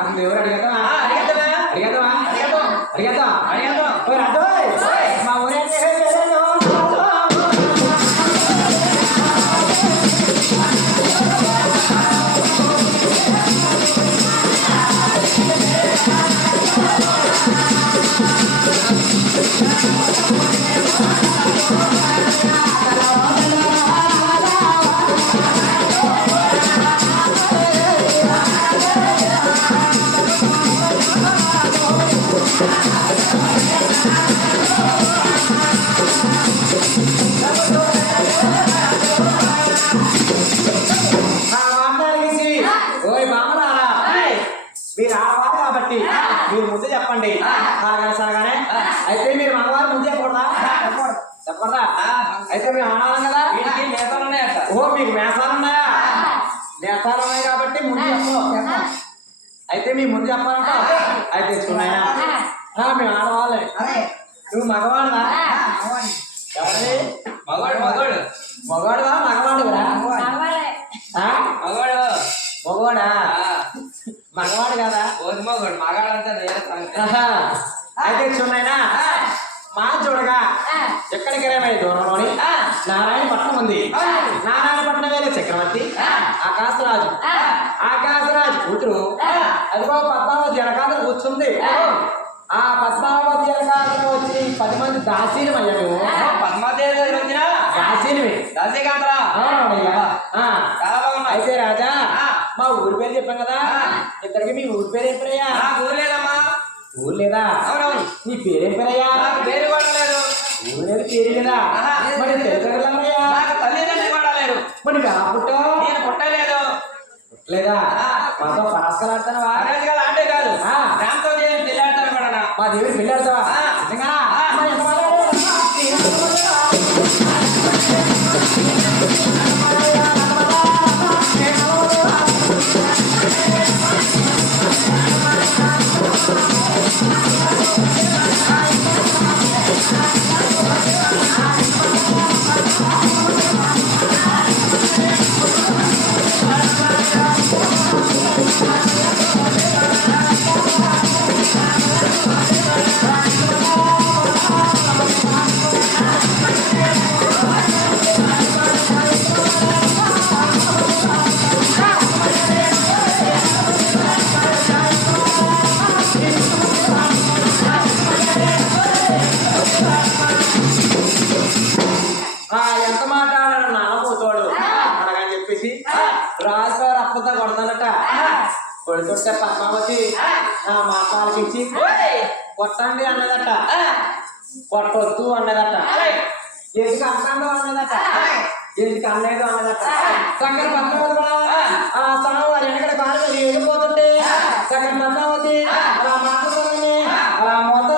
అసలు ఎవరు అడిగేద్దామా అడిగేద్దామా అడిగేద్దాం మా ఊరే మీరు ముందు చెప్పండి సాగానే అయితే మీరు మగవారు ముందు చెప్పకూడదా అయితే మేము ఆడాలి కదా మేసాలు ఉన్నాయట మీకు మేసాలు ఉన్నాయా మేసాలు ఉన్నాయి కాబట్టి ముందు చెప్పు అయితే మీ ముందు చెప్పాలంట అయితే తెచ్చుకున్నాయా మేము ఆడవాళ్ళే నువ్వు మగవాడుదా మగవాడుదా మగవాడురా మగవాడా మగవాడు కదా మగాడంతా అయితే చూడైనా మా చూడగా ఎక్కడికి 20 మైళ్ళ దూరంలోని నారాయణపట్నం ఉంది. నారాయణపట్నం వేరే చక్రవర్తి ఆకాశరాజు కూతురు అదిగో పద్మావతి వెనకాల కూర్చుంది. ఆ పద్మావతి వెనకాల వచ్చి 10 మంది దాసీలు అయ్యాము. అయితే రాజా మా ఊరి పేరు చెప్పాం కదా ఇద్దరికి మీ ఊరి పేరు ఏం పేరయ్యా? ఊరు లేదమ్మా. ఊరు లేదా? అవునవును. నీ పేరేం పేరయ్యా? పేరు కూడా లేదు. ఊరేది పేరు లేదా? మరి తెలుసయ్యా తల్లిదండ్రులు కూడా లేరు. మరి పుట్టో నేను పుట్టలేదు. పుట్టలేదా? మాతో పాస్కలు ఆడతావా? అంటే కాదు దాంతో పెళ్ళి ఆడతాను కూడా మా దేవుడు పెళ్ళి ఆడతావా? నిజంగా ఎంత మాట్లాడాడు నానపోతాడు అనగాని చెప్పేసి రాజుగారు అప్పంతా కొడతానట. కొడుతుంటే పద్మావతి మాట్లాలకిచ్చి కొట్టండి అన్నదట. కొట్టొద్దు అన్నదట. ఎందుకు అంటాడో అన్నదట. ఎందుకు అనలేదు అన్నదట. చక్కని పద్మావతి కూడా స్వామివారి వెనకడ కాలు వెళ్ళిపోతుంటే చక్కని పద్మావతి అలా మాట్లాడుతుంది. అలా మొత్తం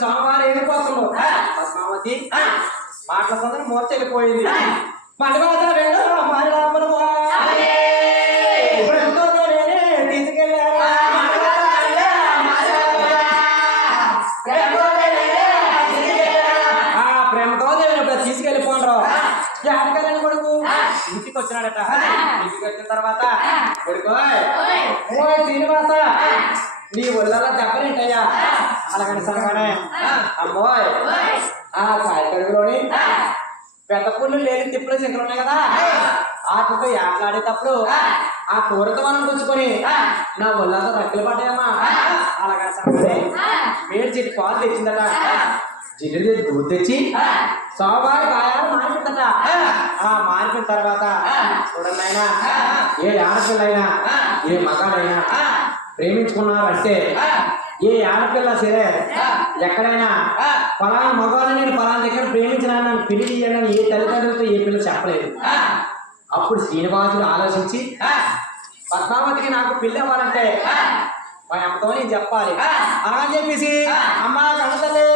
స్వామివారు వెళ్ళిపోతున్నాడు. పద్మావతి మాటల సందర్భం మూర్తి వెళ్ళిపోయింది. మడవాత రెండో తీసుకెళ్ళారు. ఉన్నాడట. ఇంటికి వచ్చిన తర్వాత కొడుకోయ్ శ్రీనివాస నీ ఒళ్ళలో దెబ్బలేంటయ్యా అలాగని సరగానే అమ్మోయ్ ఆ కాయకడుగులోని పెద్ద పుల్లు లేని తిప్పులు చింతలు ఉన్నాయి కదా ఆటతో ఆటలాడేటప్పుడు ఆ కూరతో మనం గుంజుకొని నా ఒళ్ళతో రక్కలు పడ్డాయమ్మా అలాగని సరగానే వేడి చెట్టు పాలు తెచ్చిందట జిడ్డు తెచ్చి దూరు తెచ్చి సోమవారి గాయాలు మానిపోతుందట ఆ మానిపోయిన తర్వాత చూడండి ఆయన ఏ ఆడపిల్లైనా ఏ మగాడైనా ప్రేమించుకున్నారంటే ఏ ఆడపిల్ల సరే ఎక్కడైనా ఫలానా మగవాళ్ళని నేను ఫలానా దగ్గర ప్రేమించిన నన్ను పెళ్లి చేయాలని ఏ తల్లిదండ్రులతో ఏ పిల్ల చెప్పలేదు. అప్పుడు శ్రీనివాసుడు ఆలోచించి పద్మావతికి నాకు పెళ్లి అవ్వాలంటే మా అమ్మతో నేను చెప్పాలి అలాగని చెప్పేసి అమ్మ కనతలే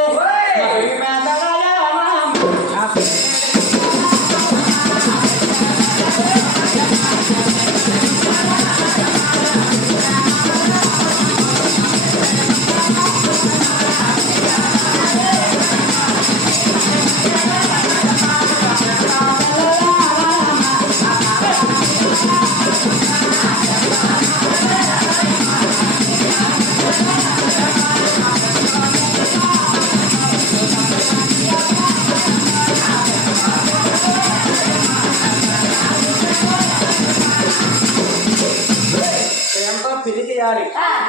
పెళ్లి చేయాలి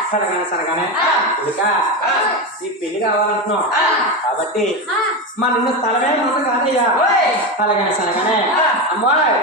సరగానే ఇంకా ఈ పెళ్లి కావాలంటున్నావు కాబట్టి మన స్థలమే ముందు కాదయ్యా సరగానే అమ్మాయి